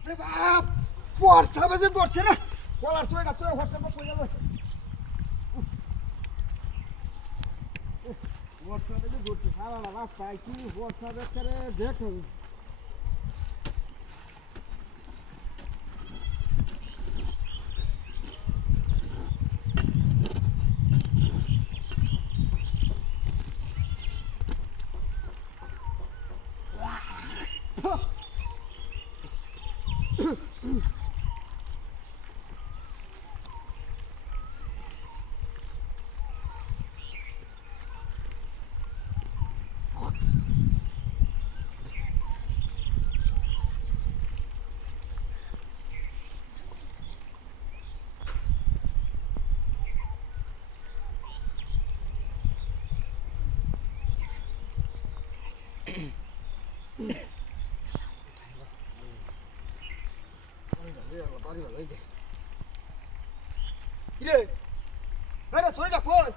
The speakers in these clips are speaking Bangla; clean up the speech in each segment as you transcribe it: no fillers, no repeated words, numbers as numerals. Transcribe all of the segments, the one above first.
বাপরে বাপ বর্ষা বেজে ধরছে না কলার ছয়টা তুই হোয়াটসঅ্যাপে কই গেল বর্ষা বেজে ধরছে সারা রাস্তায় কি বর্ষা বেজে রে দেখো কিরে আরে ছয়টা কই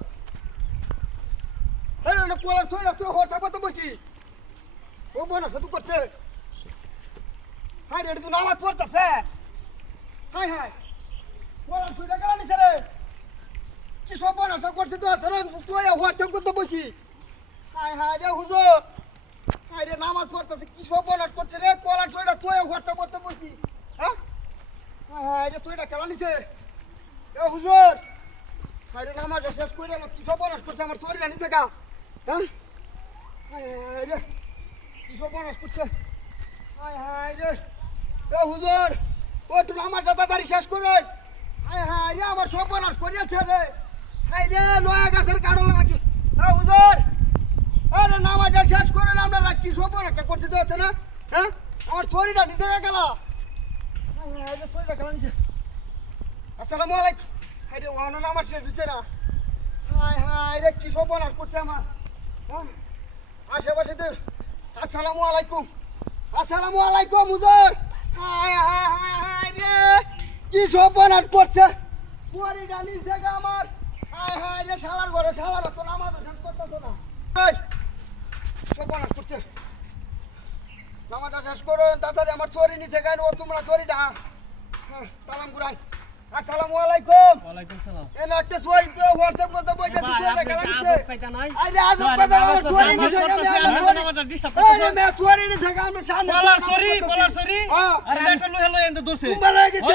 আরে না কলার ছয়টা তুই হোয়াটসঅ্যাপে তো বসি ও বোনা শুধু করছে হাই রে তুই নামাজ পড়তাছে হাই হাই কলার ছয়টা গেল নিছে রে কি সব বোনা সব করছে তুই আসলে তুই হোয়াটসঅ্যাপ করতে বসি হাই হাই রে হুজুর হাই রে নামাজ পড়তাছে কি সব বোনা করছে রে কলার ছয়টা তুই হোয়াটসঅ্যাপ করতে বসি হ্যাঁ হাই রে ছয়টা গেল নিছে এ হুজুর আরে নামাজটা শেষ করে আমার কি সর্বনাশ করছে আমার শরীরটা নিচে গা হ্যাঁ হায় রে কি সর্বনাশ করছে হায় হায় রে এ হুজুর ও একটু নামাজটা তাড়াতাড়ি শেষ করুন হায় হায় রে আমার সর্বনাশ করিয়াছে রে হায় রে নয়া গাছের কাড়ল নাকি এ হুজুর আরে নামাজটা শেষ করেন আমরা কি সর্বনাশটা করতে দেওয়া না হ্যাঁ আমার শরীরটা নিচে গেল হায় হায় রে শরীরটা গেল নিচে আসসালামু আলাইকুম আরে ওয়ানো নামাজ শেষ হচ্ছে না হায় হায় রে কি সর্বনাশ করছে আমার আশেপাশে তো আসসালামু আলাইকুম হুজুর হায় হায় হায় হায় রে কি সর্বনাশ করছে কুয়ারি ডালি জায়গা আমার হায় হায় রে শালার ঘরে শালার তো নামাজ শেষ করতেছ না সর্বনাশ করছে নামাজটা শেষ করো তাড়াতাড়ি আমার চোরি নিচে গেল ও তোমরা চোরিটা হ্যাঁ সালাম গুরাই আসসালামু আলাইকুম ওয়ালাইকুম সালাম এনা একটা সোয়ারি তো হোয়াটসঅ্যাপ করতে বইতে সোয়ারি গেলাছে আরে আজব কথা না সোয়ারি নি জায়গা আমি ডিস্টার্ব আরে মে সোয়ারি নি জায়গা আমি সামনে কলার সরি আরে এটা লই হলো এন্ড দূরছে তুমি বলে গেছে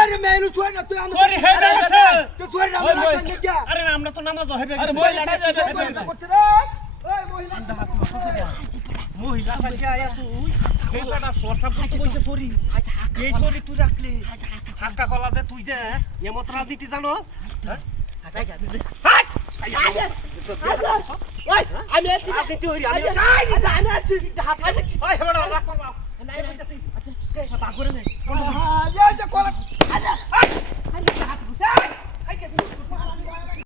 আরে মে এনু সোয়ারি তুই আমি সরি হেবে গেছে তো সোয়ারি আমরা লাগবে কি আরে আমরা তো নামাজ হেবে গেছে আরে মহিলা করতে রে ওই মহিলা সাথে আয়া তুই হেলাটা হোয়াটসঅ্যাপ করতে বইছে সরি এই সরি তুই রাখলে হাক্কা কলা দে তুই যে এমত রাজনীতি জানোস হ্যাঁ ওই আমি আছি রাজনীতি হইরি আমি আছি হাত ওই হেবড়া রাখ নাই পাগরে নাই